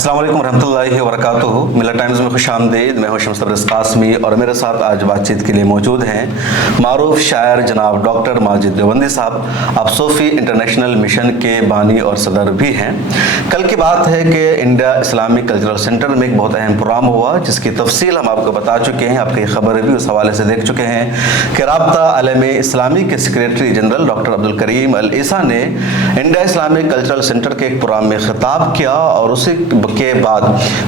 अस्सलाम वालेकुम रहमतुल्लाहि व बरकातुहू। मिल्लत टाइम्स में खुश आमदीद। मैं हूं शम्स तबरेज़ कासमी और मेरे साथ आज बातचीत के लिए मौजूद हैं मारूफ शायर जनाब डॉक्टर माजिद देवबंदी साहब। आप सूफ़ी इंटरनेशनल मिशन के बानी और सदर भी हैं। कल की बात है कि इंडिया इस्लामिक कल्चरल सेंटर में एक बहुत अहम प्रोग्राम हुआ जिसकी तफसील हम आपको बता चुके हैं, आपकी खबर भी उस हवाले से देख चुके हैं कि राब्ता आलम इस्लामी के secretary general doctor Abdul Karim अल ईसा ने इंडिया इस्लामिक कल्चरल सेंटर के एक प्रोग्राम में खिताब किया और उसी के बाद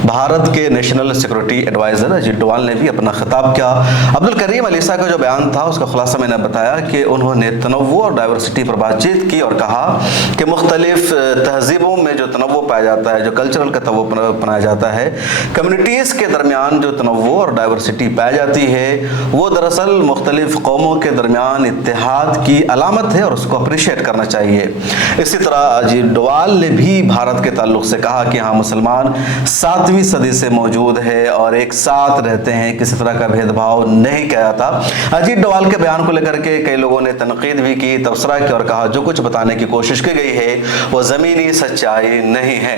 भारत के national security adviser Ajit Doval ने भी अपना खिताब किया। अब्दुल करीम अल ईसा का जो बयान था उसका खुलासा मैंने बताया कि उन्होंने तनव्वु और डाइवर्सिटी पर बातचीत की और कहा कि मुख्तलिफ तहजीबों में जो तनव्वु पाया जाता है, जो कल्चरल का तनव्वु अपनाया जाता है, कम्युनिटीज़ के दरमियान जो तनव्वु और डाइवर्सिटी पाई जाती है वो दरअसल मुख्तलिफ कौमों के दरमियान इत्तेहाद की अलामत है और उसको अप्रिशिएट करना चाहिए। इसी तरह अजीत डोवाल ने भी भारत के ताल्लुक़ से कहा कि हाँ, मुसलमान 7वीं सदी से मौजूद है और एक साथ रहते हैं, किसी तरह का भेदभाव नहीं किया जाता। अजीत डोवाल के बयान को लेकर के कई लोगों ने तनकीद भी की, तबसरा किया और कहा जो कुछ बताने की कोशिश की गई है वो ज़मीनी सच्चाई नहीं है।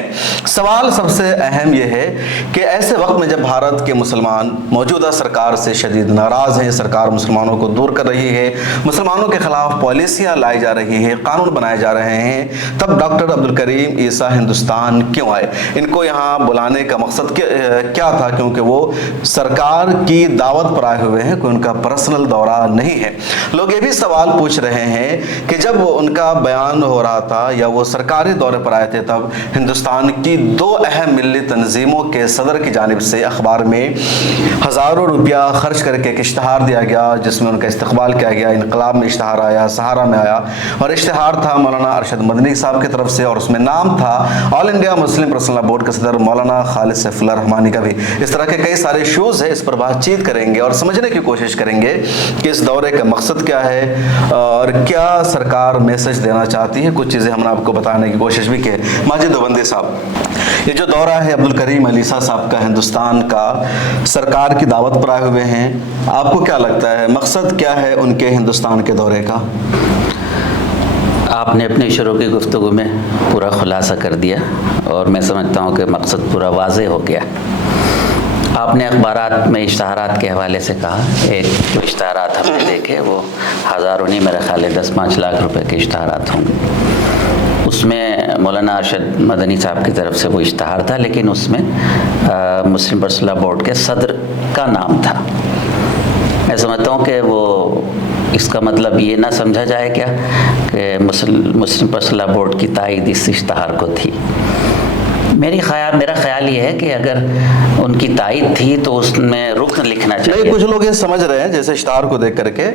सवाल सबसे अहम यह है कि ऐसे वक्त में जब भारत के मुसलमान मौजूदा सरकार से शदीद नाराज़ हैं, सरकार मुसलमानों को दूर कर रही है, मुसलमानों के ख़िलाफ़ पॉलिसियाँ लाई जा रही हैं, कानून बनाए जा रहे हैं, तब डॉक्टर अब्दुल करीम ईसा हिंदुस्तान क्यों आए? इनको यहाँ बुलाने का मकसद क्या था? क्योंकि वो सरकार की दावत पर आए हुए हैं, कोई उनका पर्सनल दौरा नहीं है। लोग ये भी सवाल पूछ रहे हैं कि जब उनका बयान हो रहा था या वो सरकारी दौरे पर आए थे तब हिंदुस्तान की 2 अहम मिली तंजीमों के सदर की जानिब से अखबार में हज़ारों रुपया खर्च करके एक इश्तहार दिया गया जिसमें उनका इस्तकबाल किया गया। इनकलाब में इश्तहार आया, सहारा में आया और इश्तहार था मौलाना अरशद मदनी साहब की तरफ से और उसमें नाम था all India Muslim personal board के सदर मौलाना खालिद सैफुल्लाह रहमानी का भी। इस तरह के कई सारे इशूज़ है, इस पर बातचीत करेंगे और समझने की कोशिश करेंगे कि इस दौरे का मकसद क्या है और क्या सरकार मैसेज देना चाहती है। कुछ चीज़ें हमने आपको बताने की कोशिश भी की। माजिद देवबंदी साहब, ये जो दौरा है अब्दुल करीम अल ईसा साहब का हिंदुस्तान का, सरकार की दावत पर आए हुए हैं, आपको क्या लगता है मकसद क्या है उनके हिंदुस्तान के दौरे का? आपने अपने शुरू की गुफ्तगू में पूरा खुलासा कर दिया और मैं समझता हूँ कि मकसद पूरा वाज़ेह हो गया। आपने अखबारात में इश्तहारात के हवाले से कहा, एक इश्तहारात हमने देखे वो हज़ारों नहीं, मेरा ख्याल है 10-5 लाख रुपए के इश्तहारात होंगे। उसमें मौलाना अरशद मदनी साहब की तरफ से वो इश्तहार था, लेकिन उसमें मुस्लिम पर्सनल बोर्ड के सदर का नाम था। मैं समझता हूँ कि वो इसका मतलब ये ना समझा जाए क्या कि मुस्लिम पर्सनल बोर्ड की तायद इस इश्तहार को थी। मेरा ख्याल ये है कि अगर उनकी तायद थी तो उसमें रुकन लिखना चाहिए। नहीं, कुछ लोग ये समझ रहे हैं जैसे इश्तहार को देख करके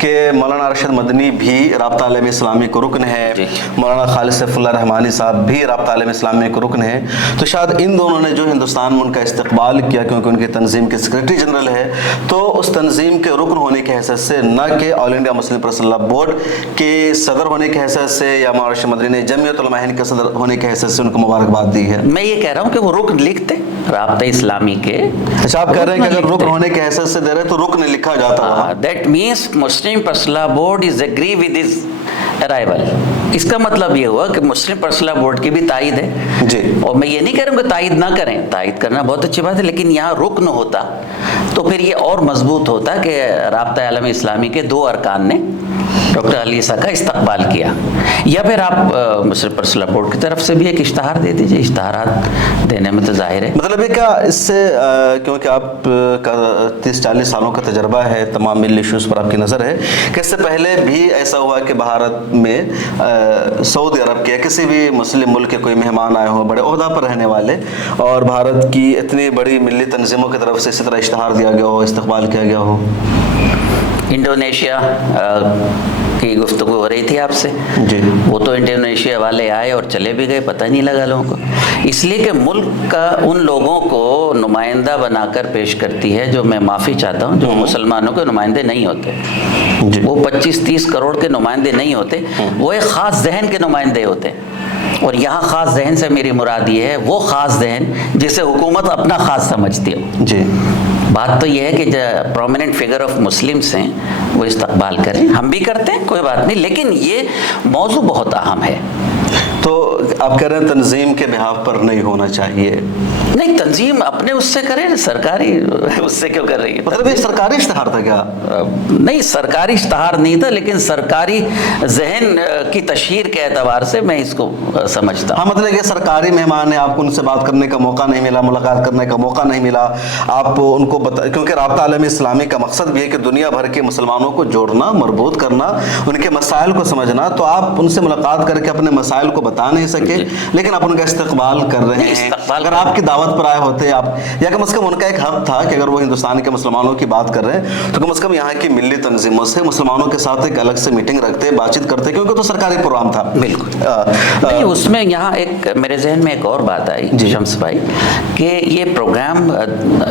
कि मौलाना अरशद मदनी भी राब्ता आलम इस्लामी को रुकन है, मौलाना खालिद सैफुल्लाह रहमानी साहब भी राब्ता आलम इस्लामी को रुकन है, तो शायद इन दोनों ने जो हिंदुस्तान में उनका इस्तकबाल किया क्योंकि उनकी तंजीम के सेक्रेटरी जनरल है, तो उस तंजीम के रुकन होने की हैसियत से, न कि all India Muslim personal board के सदर होने की हैसियत से या मौलाना अरशद मदनी ने जमीयत उलमा हिंद के सदर होने की हैसियत से उनको मुबारकबाद दी है। मैं ये कह रहा हूँ कि वो रुकन लिखते राब्ता इस्लामी के। अच्छा, आप कह रहे हैं कि अगर रुकन होने की हैसियत से दे रहे तो रुकन लिखा जाता। That means Muslim personal board is agree with his arrival. इसका मतलब ये हुआ कि मुस्लिम पर्सनल बोर्ड की भी तायद है जी। और मैं ये नहीं कह रहा हूँ कि तायद ना करें, तायद करना बहुत अच्छी बात है, लेकिन यहाँ रुकन होता तो फिर ये और मजबूत होता कि राब्ता आलम इस्लामी के 2 अरकान ने डॉक्टर अल ईसा का इस्तकबाल किया। या फिर आप मुस्लिम पर्सनल बोर्ड की तरफ से भी एक इश्तहार दे दीजिए। इश्तहारात देने में तो जाहिर है मतलब है क्या इससे क्योंकि आप का 30-40 सालों का तजर्बा है, तमाम मिल इशूज़ पर आपकी नज़र है कि इससे पहले भी ऐसा हुआ कि भारत में सऊदी अरब के किसी भी मुस्लिम मुल्क के कोई मेहमान आए हों, बड़े ओहदा पर रहने वाले, और भारत की इतनी बड़ी मिली तंजीमों की तरफ से इसी तरह इश्तहार दिया गया हो, इस्तकबाल किया गया हो? इंडोनेशिया की गुफ्तगू हो रही थी आपसे जी। वो तो इंडोनेशिया वाले आए और चले भी गए, पता नहीं लगा लोगों को, इसलिए कि मुल्क का उन लोगों को नुमाइंदा बनाकर पेश करती है जो, मैं माफ़ी चाहता हूँ, जो मुसलमानों के नुमाइंदे नहीं होते जी। वो 25-30 करोड़ के नुमाइंदे नहीं होते, वो एक ख़ास जहन के नुमाइंदे होते हैं। और यहाँ ख़ास जहन से मेरी मुराद ये है वो ख़ास जहन जिसे हुकूमत अपना ख़ास समझती हो जी। बात तो यह है कि जो प्रोमिनेंट फिगर ऑफ मुस्लिम्स हैं वो इस्तकबाल करें, हम भी करते हैं, कोई बात नहीं, लेकिन ये मौजू बहुत अहम है। तो तो आप कह रहे हैं तंजीम के बिहाफ पर नहीं होना चाहिए। नहीं, तंजीम अपने उससे करे, सरकारी उससे क्यों कर रही है? मतलब ये सरकारी इश्तिहार था क्या? नहीं, सरकारी इश्तिहार नहीं था, लेकिन सरकारी जहन की तशहीर के एतबार से मैं इसको समझता हूँ। हाँ, मतलब ये सरकारी मेहमान है, आपको उनसे बात करने का मौका नहीं मिला, मुलाकात करने का मौका नहीं मिला, आप उनको क्योंकि राब्ता आलम इस्लामी का मकसद भी है कि दुनिया भर के मुसलमानों को जोड़ना, मरबूत करना, उनके मसाइल को समझना, तो आप उनसे मुलाकात करके अपने मसाइल को बता नहीं सके, लेकिन आप उनका इस्तकबाल कर रहे हैं। अगर आपकी दावत पर आए होते आप, या कम से कम उनका एक हक था कि अगर वो हिंदुस्तान के मुसलमानों की बात कर रहे हैं तो कम से कम यहाँ की मिली तंजीमों से मुसलमानों के साथ एक अलग से मीटिंग रखते, बातचीत करते, क्योंकि तो सरकारी प्रोग्राम था। बिल्कुल नहीं, उसमें यहाँ एक मेरे जहन में एक और बात आई शम्स भाई, कि ये program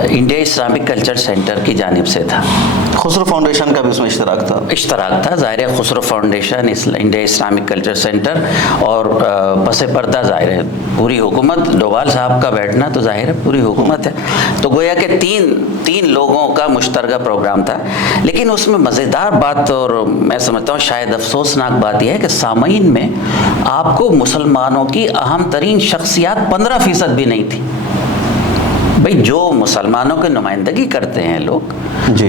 India Islamic culture centre की जानिब से था। खुसरो फाउंडेशन का भी उसमें इश्तराक था। ज़ाहिर है Khusro foundation, India Islamic culture centre और पस पर्दा ज़ाहिर है पूरी हुकूमत, डोभाल साहब का बैठना तो ज़ाहिर है पूरी हुकूमत है, तो गोया कि तीन लोगों का मुश्तरका प्रोग्राम था। लेकिन उसमें मज़ेदार बात और मैं समझता हूँ शायद अफसोसनाक बात यह है कि सामीन में आपको मुसलमानों की अहम तरीन शख्सियात 15% भी नहीं थी। भाई जो मुसलमानों की नुमाइंदगी करते हैं लोग,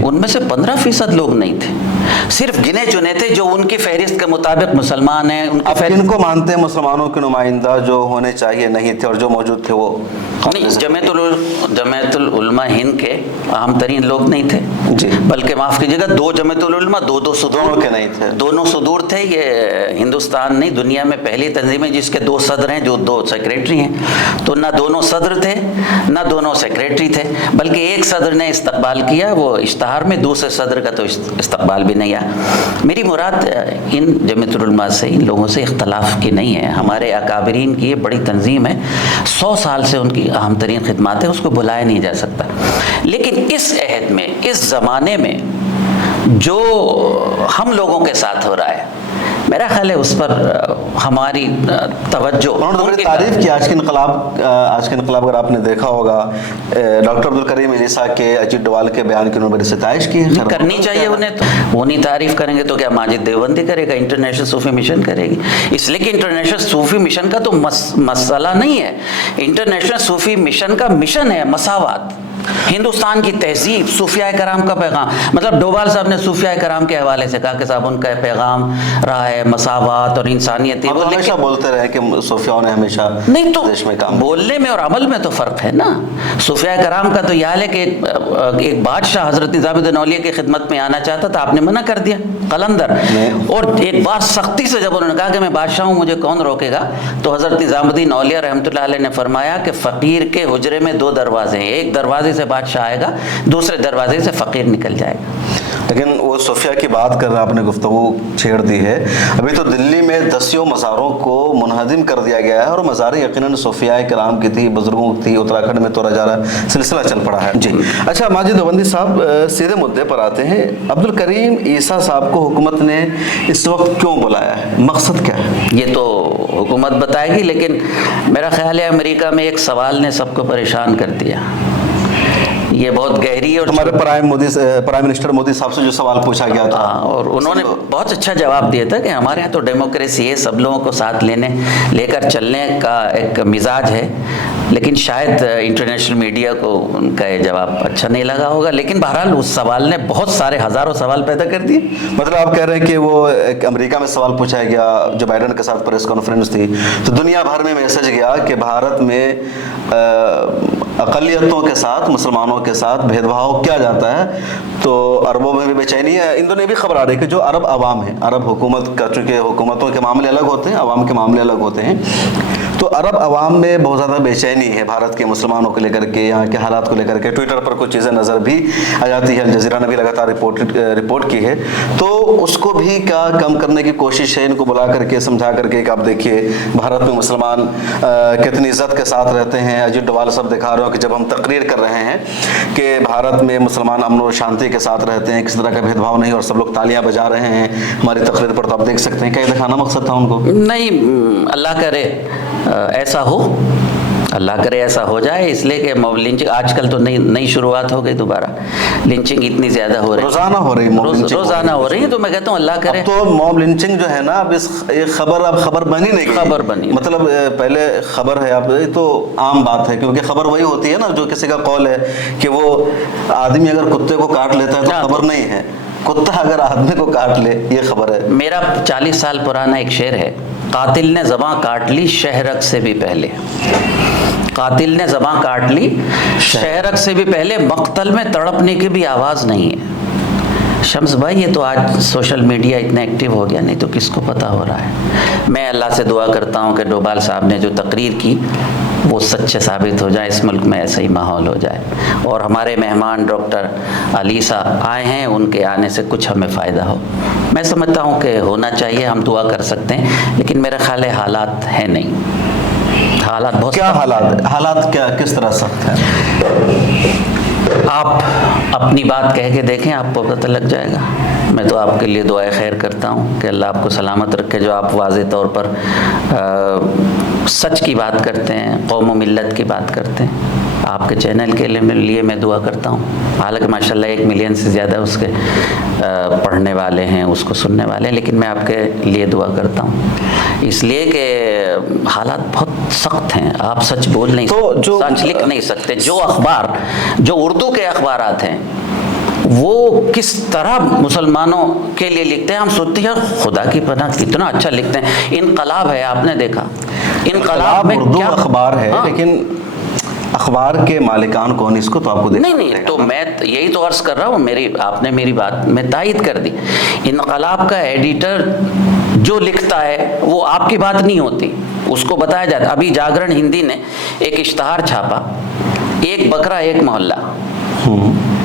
उनमें से 15% लोग नहीं थे, सिर्फ गिने चुने थे जो उनकी फहरिस्त के मुताबिक मुसलमान हैं। आप किनको मानते हैं मुसलमानों के नुमाइंदा जो होने चाहिए नहीं थे और जो मौजूद थे वो? नहीं, जमीयतुल उलमा हिंद के अहम तरीन लोग नहीं थे जी, बल्कि माफ़ कीजिएगा दो जमीयतुल उलमा दो सदूर के नहीं थे, दोनों सदूर थे। ये हिंदुस्तान नहीं दुनिया में पहली तंजीम है जिसके 2 सदर हैं, जो 2 सेक्रेटरी हैं। तो ना दोनों सदर थे ना दोनों सेक्रेटरी थे, बल्कि एक सदर ने इस्तकबाल किया वो इश्तहार में, दूसरे सदर का तो इस्तकबाल भी नहीं आया। मेरी मुराद इन जमीयतुल उलमा से, इन लोगों से इख्तलाफ की नहीं है। हमारे अकाबरीन की ये बड़ी तंजीम है, 100 साल से उनकी अहम तरीन खिदमत है, उसको भुलाया नहीं जा सकता। लेकिन इस अहद में, इस ज़माने में जो हम लोगों के साथ हो रहा है, मेरा ख्याल है उस पर हमारी तवज्जो। उन्होंने तारीफ की आज के इनकलाब अगर आपने देखा होगा, डॉक्टर अब्दुल करीम इलीसा के, अजीत डोभाल के बयान की उन्होंने सिताइश की है। करनी चाहिए उन्हें, तो वो नहीं तारीफ करेंगे तो क्या माजिद देवबंदी करेगा, इंटरनेशनल सूफी मिशन करेगी? इसलिए कि इंटरनेशनल सूफी मिशन का तो मसला नहीं है, इंटरनेशनल सूफी मिशन का मिशन है मसावत, हिंदुस्तान की तहजीब, सूफिया कराम का पैगाम। मतलब डोभाल साहब ने सूफिया कराम के हवाले से कहा कि साहब उनका पैगाम रहा है मसावत और इंसानियत। वो हमेशा बोलते रहे कि सूफियाओं ने हमेशा नहीं, तो देश में काम, बोलने में और अमल में तो फ़र्क है ना। सूफिया कराम का तो यह हाल है कि एक बादशाह हज़रत निज़ामुद्दीन औलिया की खिदमत में आना चाहता था, आपने मना कर दिया कलंदर, और एक बार सख्ती से जब उन्होंने कहा कि मैं बादशाह हूँ मुझे कौन रोकेगा, तो हज़रत निज़ामुद्दीन औलिया रहमतुल्लाह अलैह ने फरमाया कि फ़कीर के हुजरे में 2 दरवाजे हैं, एक दरवाजे से बादशाह आएगा, दूसरे दरवाजे से फ़कीर निकल जाएगा। लेकिन वो सूफिया की बात कर रहे हैं, आपने गुफ्तगू छेड़ दी है। अभी तो दिल्ली में 10 मज़ारों को मुनहदिम कर दिया गया है, और मज़ार यकीनन सूफिया कराम की थी, बुजुर्गों की थी। उत्तराखंड में तोड़ा जा रहा सिलसिला चल पड़ा है जी। अच्छा माजिद देवबंदी साहब, सीधे मुद्दे पर आते हैं। अब्दुल करीम ईसा साहब को हुकूमत ने इस वक्त क्यों बुलाया है, मकसद क्या है? ये तो हुकूमत बताएगी, लेकिन मेरा ख्याल है अमेरिका में एक सवाल ने सबको परेशान कर दिया। ये बहुत गहरी और हमारे प्राइम मिनिस्टर मोदी साहब से जो सवाल पूछा गया था, और उन्होंने बहुत अच्छा जवाब दिया था कि हमारे यहाँ तो डेमोक्रेसी है, सब लोगों को साथ लेकर चलने का एक मिजाज है। लेकिन शायद इंटरनेशनल मीडिया को उनका ये जवाब अच्छा नहीं लगा होगा, लेकिन बहरहाल उस सवाल ने बहुत सारे हज़ारों सवाल पैदा कर दिए। मतलब आप कह रहे हैं कि वो अमेरिका में सवाल पूछा गया, जो बाइडन के साथ प्रेस कॉन्फ्रेंस थी, तो दुनिया भर में मैसेज गया कि भारत में अक़लियतों के साथ, मुसलमानों के साथ भेदभाव किया जाता है। तो अरबों में भी बेचैनी है। इंदो ने भी खबर आ रही है कि जो अरब अवाम है, अरब हुकूमत का, चूँकि हुकूमतों के मामले अलग होते हैं, अवाम के मामले अलग होते हैं, तो अरब अवाम में बहुत ज़्यादा बेचैनी है भारत के मुसलमानों को लेकर के, यहाँ के हालात को लेकर के। ट्विटर पर कुछ चीज़ें नज़र भी आ जाती है, अल जज़ीरा ने भी लगातार रिपोर्ट की है। तो उसको भी क्या कम करने की कोशिश है, इनको बुला करके समझा करके कि आप देखिए भारत में मुसलमान कितनी इज्जत के साथ रहते हैं। अजीत डोभाल साहब दिखा रहे हो कि जब हम तकरीर कर रहे हैं कि भारत में मुसलमान अमन और शांति के साथ रहते हैं, किसी तरह का भेदभाव नहीं, और सब लोग तालियां बजा रहे हैं हमारी तकरीर पर, तो आप देख सकते हैं क्या ये दिखाना मकसद था उनको? नहीं, अल्लाह करे ऐसा हो अल्लाह करे ऐसा हो जाए, इसलिए कि मॉब लिंचिंग आजकल तो नई शुरुआत हो गई दोबारा, लिंचिंग इतनी ज़्यादा हो रही है, रोजाना हो रही मॉब लिंचिंग, रोज़ाना हो रही है। तो मैं कहता हूँ अल्लाह करे। अब तो मॉब लिंचिंग जो है ना, अब एक खबर बनी नहीं, खबर बनी, मतलब पहले खबर है, अब तो आम बात है, क्योंकि खबर वही होती है ना जो किसी का कॉल है कि वो आदमी अगर कुत्ते को काट लेता है तो खबर नहीं है, कुत्ता अगर आदमी को काट ले ये खबर है। मेरा 40 साल पुराना एक शेर है, कातिल ने ज़बां काट ली शहरक से भी पहले, कातिल ने ज़बां काट ली शहरक से भी पहले, मक्तल में तड़पने की भी आवाज़ नहीं है। शम्स भाई ये तो आज सोशल मीडिया इतना एक्टिव हो गया, नहीं तो किसको पता हो रहा है। मैं अल्लाह से दुआ करता हूँ कि डोभाल साहब ने जो तकरीर की वो सच्चे साबित हो जाए, इस मुल्क में ऐसा ही माहौल हो जाए। और हमारे मेहमान डॉक्टर अलीसा आए हैं, उनके आने से कुछ हमें फ़ायदा हो। मैं समझता हूँ कि होना चाहिए, हम दुआ कर सकते हैं, लेकिन मेरा ख्याल है हालात है नहीं, हालात बहुत। क्या हालात क्या किस तरह सख्त है? आप अपनी बात कह के देखें, आपको पता लग जाएगा। मैं तो आपके लिए दुआएं खैर करता हूँ कि अल्लाह आपको सलामत रखे, जो आप वाज़े तौर पर सच की बात करते हैं, कौम व मिल्लत की बात करते हैं। आपके चैनल के लिए मैं दुआ करता हूँ। हालांकि माशाल्लाह 1 मिलियन से ज़्यादा उसके पढ़ने वाले हैं, उसको सुनने वाले हैं, लेकिन मैं आपके लिए दुआ करता हूँ इसलिए कि हालात बहुत सख्त हैं। आप सच बोल नहीं सकते, सच लिख नहीं सकते। जो अखबार, जो उर्दू के अखबारात हैं, वो किस तरह मुसलमानों के लिए लिखते हैं, हम सोचते हैं खुदा की पनाह कितना अच्छा लिखते हैं। इनकलाब है, आपने देखा इनकलाब में उर्दू क्या अखबार है, लेकिन अखबार के मालिकान कौन, इसको तो आपको नहीं, तो मैं यही तो अर्ज कर रहा हूँ, आपने मेरी बात में तायद कर दी। इनकलाब का एडिटर जो लिखता है वो आपकी बात नहीं होती, उसको बताया जाता। अभी जागरण हिंदी ने एक इश्तहार छापा, एक बकरा एक मोहल्ला,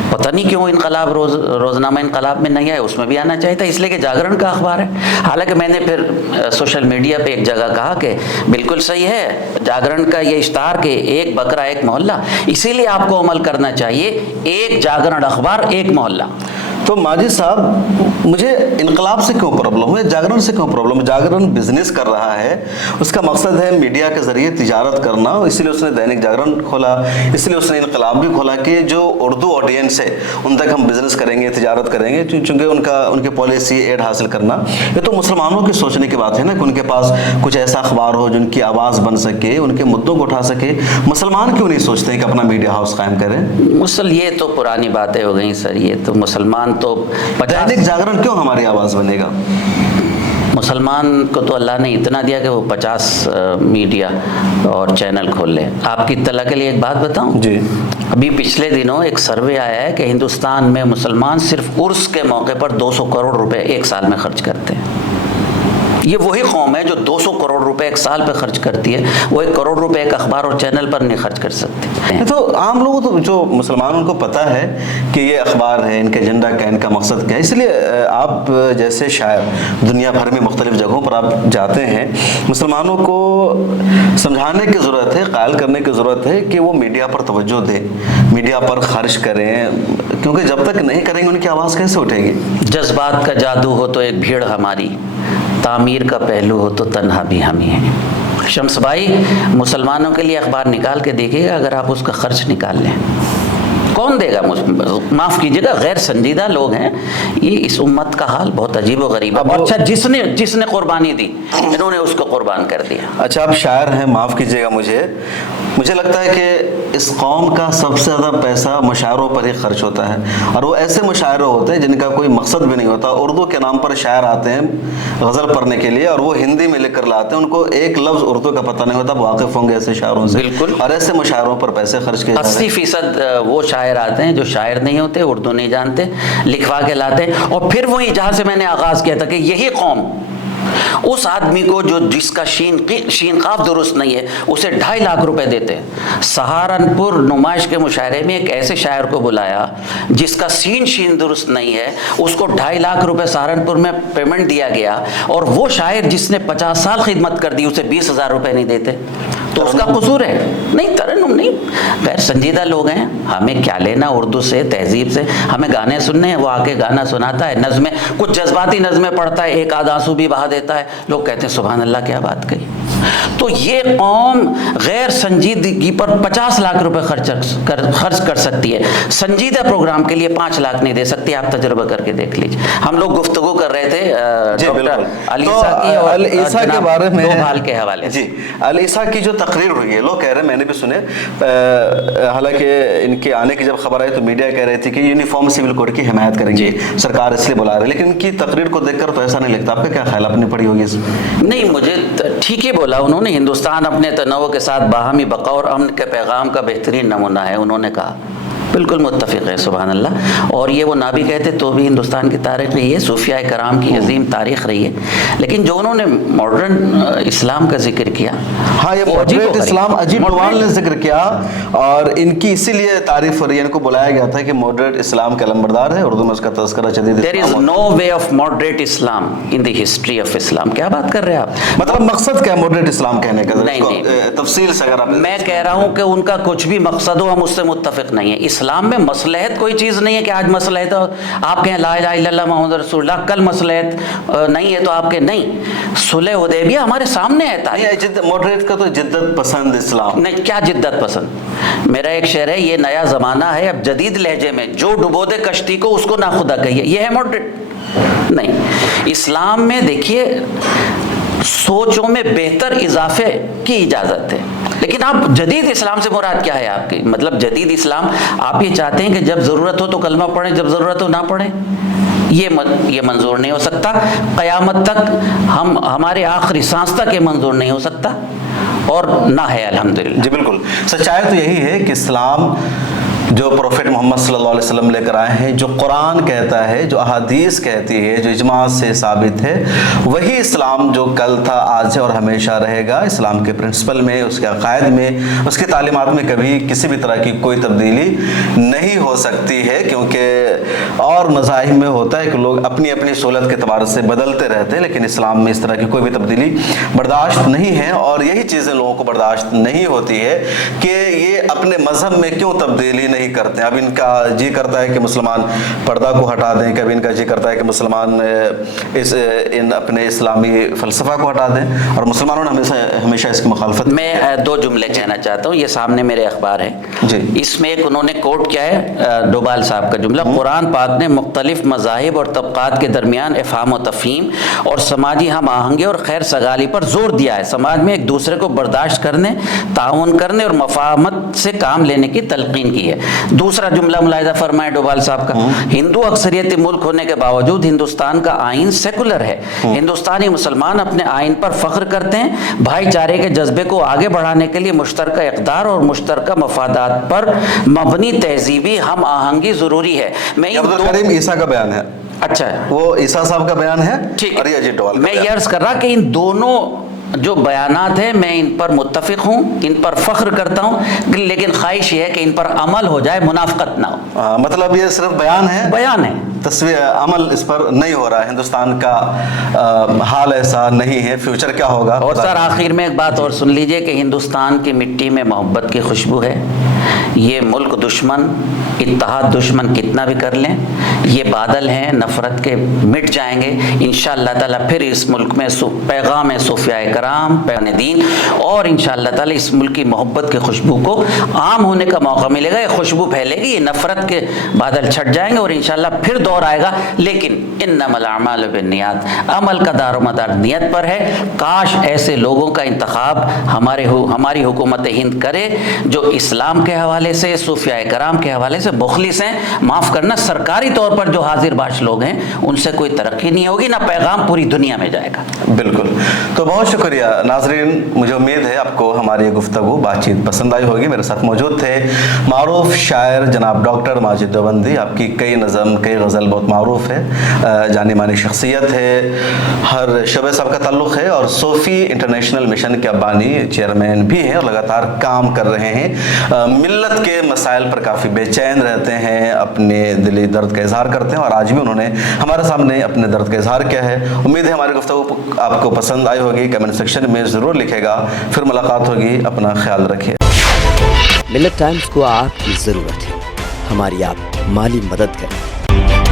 पता नहीं क्यों इनकलाब रोज़नामा इनकलाब में नहीं आया, उसमें भी आना चाहिए था, इसलिए कि जागरण का अखबार है। हालांकि मैंने फिर सोशल मीडिया पे एक जगह कहा कि बिल्कुल सही है जागरण का ये इश्तहार के एक बकरा एक मोहल्ला, इसीलिए आपको अमल करना चाहिए, एक जागरण अखबार एक मोहल्ला। तो माजिद साहब, मुझे इनकलाब से क्यों प्रॉब्लम है, जागरण से क्यों प्रॉब्लम है? जागरण बिजनेस कर रहा है, उसका मकसद है मीडिया के ज़रिए तिजारत करना, इसलिए उसने दैनिक जागरण खोला, इसलिए उसने इनकलाब भी खोला कि जो उर्दू ऑडियंस है उन तक हम बिज़नेस करेंगे, तिजारत करेंगे, चूँकि उनकी पॉलिसी एड हासिल करना। ये तो मुसलमानों की सोचने की बात है ना कि उनके पास कुछ ऐसा अखबार हो जिनकी आवाज़ बन सके, उनके मुद्दों को उठा सके। मुसलमान क्यों नहीं सोचते हैं कि अपना मीडिया हाउस कायम करें? ये तो पुरानी बातें हो गई सर, ये तो मुसलमान तो दैनिक जागरण क्यों हमारी आवाज़ बनेगा? मुसलमान को तो अल्लाह ने इतना दिया कि वो 50 मीडिया और चैनल खोल ले। आपकी इत्तला के लिए एक बात बताऊं जी, अभी पिछले दिनों एक सर्वे आया है कि हिंदुस्तान में मुसलमान सिर्फ उर्स के मौके पर 200 करोड़ रुपए एक साल में खर्च करते हैं। ये वही कौम है जो 200 करोड़ रुपए एक साल पे खर्च करती है, वो 1 करोड़ रुपए एक अखबार और चैनल पर नहीं खर्च कर सकती। तो आम लोगों तो जो मुसलमान उनको पता है कि ये अखबार है, इनका एजेंडा क्या, इनका मकसद क्या है। इसलिए आप जैसे शायर दुनिया भर में मुख्तलिफ जगहों पर आप जाते हैं, मुसलमानों को समझाने की ज़रूरत है, कायल करने की ज़रूरत है कि वो मीडिया पर तवज्जो दें, मीडिया पर खर्च करें, क्योंकि जब तक नहीं करेंगे उनकी आवाज़ कैसे उठेगी? जज्बात का जादू हो तो एक भीड़ हमारी, तामीर का पहलू हो तो तन्हा भी हम ही हैं। शम्स भाई, मुसलमानों के लिए अखबार निकाल के देखिएगा, अगर आप उसका खर्च निकाल लें, कौन देगा? माफ़ कीजिएगा, गैर संजीदा लोग हैं। ये इस उम्मत का हाल बहुत अजीब व गरीब है। अच्छा, जिसने कुर्बानी दी, इन्होंने उसको कुर्बान कर दिया। अच्छा, आप शायर हैं, माफ़ कीजिएगा, मुझे लगता है कि इस कौम का सबसे ज़्यादा पैसा मुशायरों पर ही खर्च होता है, और वो ऐसे मुशायरे होते हैं जिनका कोई मकसद भी नहीं होता। उर्दू के नाम पर शायर आते हैं गज़ल पढ़ने के लिए, और वो हिंदी में लिख कर लाते हैं, उनको एक लफ्ज़ उर्दू का पता नहीं होता, वाकिफ़ होंगे ऐसे शायरों से। बिल्कुल। और ऐसे मुशायरों पर पैसे खर्च किए 80% वो शायर आते हैं जो शायर नहीं होते, उर्दू नहीं जानते, लिखवा के लाते हैं। और फिर वही जहाँ से मैंने आगाज़ किया था कि यही कौम उस आदमी को जो जिसका शीन काफ दुरुस्त नहीं है, उसे 2.5 लाख रुपए देते हैं। सहारनपुर नुमाइश के मुशायरे में एक ऐसे शायर को बुलाया जिसका शीन दुरुस्त नहीं है, उसको 2.5 लाख रुपए सहारनपुर में पेमेंट दिया गया, और वो शायर जिसने 50 साल खिदमत कर दी उसे 20,000 रुपए नहीं देते, तो उसका कसूर है? नहीं, तरन्नुम नहीं। गैर संजीदा लोग हैं, हमें क्या लेना उर्दू से, तहजीब से? हमें गाने सुनने हैं, वो आके गाना सुनाता है, नज़में, कुछ जज्बाती नज़में पढ़ता है, एक आध आंसू भी बहा देता है, लोग कहते हैं सुभान अल्लाह क्या बात कही। تو یہ قوم غیر سنجیدگی پر 50 لاکھ روپے خرچ کر سکتی ہے، سنجیدہ پروگرام کے لیے 5 لاکھ نہیں دے سکتی. آپ تجربہ کر کے دیکھ لیجیے. ہم لوگ گفتگو کر رہے تھے ڈاکٹر علیسا کی اور علیسا کے بارے میں دوبھال کے حوالے سے. جی علیسا کی جو تقریر ہوئی ہے، لوگ کہہ رہے ہیں، میں نے بھی سنے، حالانکہ ان کے آنے کی جب خبر آئی تو میڈیا کہہ رہی تھی کہ یونیفارم سول کوڈ کی حمایت کریں گے، سرکار اس لیے بلا رہی ہے، لیکن ان کی تقریر کو دیکھ کر تو ایسا نہیں لگتا. آپ کا کیا خیال، آپ نے پڑھی ہوگی اس میں؟ نہیں، مجھے ٹھیک ہی بولا انہوں نے. ہندوستان اپنے تنوع کے ساتھ باہمی بقا اور امن کے پیغام کا بہترین نمونہ ہے، انہوں نے کہا. بالکل متفق ہے، سبحان اللہ. اور یہ وہ نہ بھی کہتے تو بھی ہندوستان کی تاریخ رہی ہے، صوفیاء کرام کی عظیم تاریخ رہی ہے. لیکن جو انہوں نے ماڈرن اسلام کا ذکر کیا، ہاں یہ ماڈریٹ اسلام اجیت ڈوبھال نے ذکر کیا، اور ان کی اسی لیے تعریف ہو رہی ہے. ان کو بلایا گیا تھا کہ ماڈریٹ اسلام کے علمبردار ہے، اردو میں اس کا تذکرہ جدید There is no way of moderate Islam in the history of Islam. کیا بات کر رہے ہیں آپ؟ مطلب مقصد کیا ماڈریٹ اسلام کہنے کا؟ نہیں، تفصیل سے اگر آپ. میں کہہ رہا ہوں کہ ان کا کچھ بھی مقصد ہو، ہم اس سے متفق نہیں ہیں. اسلام میں مصلحت کوئی چیز نہیں ہے کہ آج مصلحت آپ کہیں لا الہ الا اللہ محمد رسول اللہ، کل مصلحت نہیں ہے تو آپ کے نہیں. صلح حدیبیہ ہمارے سامنے ہے. ماڈریٹ کا تو جدت پسند اسلام نہیں، کیا جدت پسند؟ میرا ایک شعر ہے، یہ نیا زمانہ ہے اب جدید لہجے میں، جو ڈبو دے کشتی کو اس کو ناخدا کہیے. یہ ہے ماڈریٹ؟ نہیں. اسلام میں دیکھیے سوچوں میں بہتر اضافے کی اجازت ہے. لیکن آپ جدید اسلام سے مراد کیا ہے آپ کی؟ مطلب جدید اسلام آپ یہ چاہتے ہیں کہ جب ضرورت ہو تو کلمہ پڑھیں، جب ضرورت ہو نہ پڑھیں؟ یہ منظور نہیں ہو سکتا. قیامت تک ہمارے آخری سانس تک یہ منظور نہیں ہو سکتا، اور نہ ہے الحمدللہ. جی بالکل. سچائی تو یہی ہے کہ اسلام جو پروفیٹ محمد صلی اللہ علیہ وسلم لے کر آئے ہیں، جو قرآن کہتا ہے، جو احادیث کہتی ہے، جو اجماع سے ثابت ہے، وہی اسلام جو کل تھا، آج ہے اور ہمیشہ رہے گا. اسلام کے پرنسپل میں، اس کے عقائد میں، اس کی تعلیمات میں کبھی کسی بھی طرح کی کوئی تبدیلی نہیں ہو سکتی ہے، کیونکہ اور مذاہب میں ہوتا ہے کہ لوگ اپنی اپنی سہولت کے اعتبار سے بدلتے رہتے ہیں، لیکن اسلام میں اس طرح کی کوئی بھی تبدیلی برداشت نہیں ہے. اور یہی چیزیں لوگوں کو برداشت نہیں ہوتی ہے کہ یہ اپنے مذہب میں کیوں تبدیلی نہیں کرتے ہیں. اب ان کا جی کرتا ہے کہ مسلمان پردہ کو ہٹا دیں، کبھی ان کا جی کرتا ہے کہ مسلمان اپنے اسلامی فلسفہ کو ہٹا دیں، اور مسلمانوں نے ہمیشہ اس کی مخالفت. میں 2 جملے کہنا چاہتا ہوں، یہ سامنے میرے اخبار ہے جی. اس میں ایک انہوں نے کوٹ کیا ہے ڈوبھال صاحب کا جملہ: قرآن پاک نے مختلف مذاہب اور طبقات کے درمیان افہام و تفہیم اور سماجی ہم آہنگی اور خیر سگالی پر زور دیا ہے. سماج میں ایک دوسرے کو برداشت کرنے، تعاون کرنے اور مفاہمت سے کام لینے کی تلقین کی ہے. دوسرا جملہ ملاحظہ فرمائے ڈوبھال صاحب کا: ہندو اکثریتی ملک ہونے کے باوجود ہندوستان کا آئین سیکولر ہے. ہندوستانی مسلمان اپنے آئین پر فخر کرتے ہیں. بھائی چارے کے جذبے کو آگے بڑھانے کے لیے مشترکہ اقدار اور مشترکہ مفادات پر مبنی تہذیبی ہم آہنگی ضروری ہے. کریم عیسیٰ کا بیان ہے. اچھا، وہ عیسیٰ صاحب کا بیان ہے. ٹھیک اور یہ اجیت ڈوبھال کا میں یہ عرض کر رہا کہ ان دونوں جو بیانات ہیں میں ان پر متفق ہوں، ان پر فخر کرتا ہوں، لیکن خواہش یہ ہے کہ ان پر عمل ہو جائے، منافقت نہ ہو. مطلب یہ صرف بیان ہے، تصویر عمل اس پر نہیں ہو رہا ہے. ہندوستان کا حال ایسا نہیں ہے، فیوچر کیا ہوگا. اور سر آخر میں ایک بات اور سن لیجئے کہ ہندوستان کی مٹی میں محبت کی خوشبو ہے. یہ ملک دشمن، اتحاد دشمن کتنا بھی کر لیں، یہ بادل ہیں نفرت کے، مٹ جائیں گے انشاءاللہ تعالیٰ. پھر اس ملک میں پیغام ہے صوفیاء کرام، پیغام دین، اور انشاءاللہ تعالیٰ اس ملک کی محبت کے خوشبو کو عام ہونے کا موقع ملے گا. یہ خوشبو پھیلے گی، یہ نفرت کے بادل چھٹ جائیں گے، اور انشاءاللہ پھر دور آئے گا. لیکن انما الاعمال بالنیات، عمل کا دار و مدار نیت پر ہے. کاش ایسے لوگوں کا انتخاب ہماری حکومت ہند کرے جو اسلام کے حوالے سے، صوفیاء کرام کے حوالے سے مخلص ہیں. معاف کرنا، سرکاری طور پر جو حاضر باش لوگ ہیں ان سے کوئی ترقی نہیں ہوگی، نہ پیغام پوری دنیا میں جائے گا. بالکل. تو بہت شکریہ ناظرین، مجھے امید ہے آپ کو ہماری یہ گفتگو بات چیت پسند آئی ہوگی. میرے ساتھ موجود تھے معروف شاعر جناب ڈاکٹر ماجد دیوبندی. آپ کی کئی نظم، کئی غزل بہت معروف ہے، جانی مانی شخصیت ہے، ہر شعبے سے آپ کا تعلق ہے، اور صوفی انٹرنیشنل مشن کے بانی چیئرمین بھی ہیں، اور لگاتار کام کر رہے ہیں. ملت کے مسائل پر کافی بے چین رہتے ہیں، اپنے دلی درد کا اظہار کرتے ہیں، اور آج بھی انہوں نے ہمارے سامنے اپنے درد کا اظہار کیا ہے. امید ہے ہماری گفتگو آپ کو پسند آئی ہوگی. کمنٹ سیکشن میں ضرور لکھے گا. پھر ملاقات ہوگی. اپنا خیال رکھیے. ملت ٹائمز کو آپ کی ضرورت ہے، ہماری آپ مالی مدد کریں.